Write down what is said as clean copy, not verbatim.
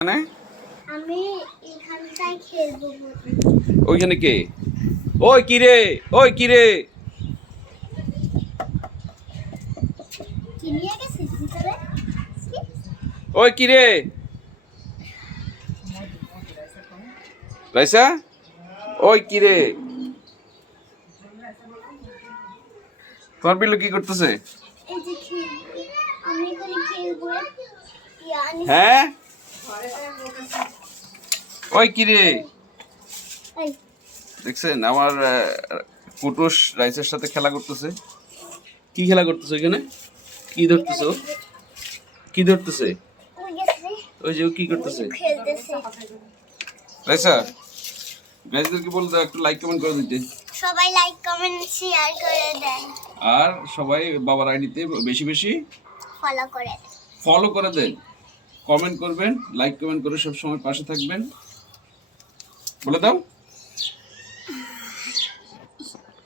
মানে আমি এখানটায় খেলবো। ওইখানে কে? ওই কিরে, ওই কিরে, কি নিয়ে গেছিস ভিতরে? ওই কিরে রাইসা, ওই কিরে তোমার বিল্লু কি করতেছে? এই যে খেলবো, আমি এখানে খেলবো। হ্যাঁ ওই কিরে, এই দেখছেন আমার কুটুস রাইসের সাথে খেলা করতেছে। কি খেলা করতেছে ওইখানে? কি ধরতেছে ও? কি ধরতেছে? ওই গেছে, ওই যে ও কি করতেছে? খেলতেছে। রাইসা, গাইজদেরকে বলে দাও একটু লাইক কমেন্ট করে দিতে। সবাই লাইক কমেন্ট শেয়ার করে দেন, আর সবাই বাবার আইডিতে বেশি বেশি ফলো করে দেন। ফলো করে দেন, কমেন্ট করবেন, লাইক কমেন্ট করে সব সময় পাশে থাকবেন। বলে দাও।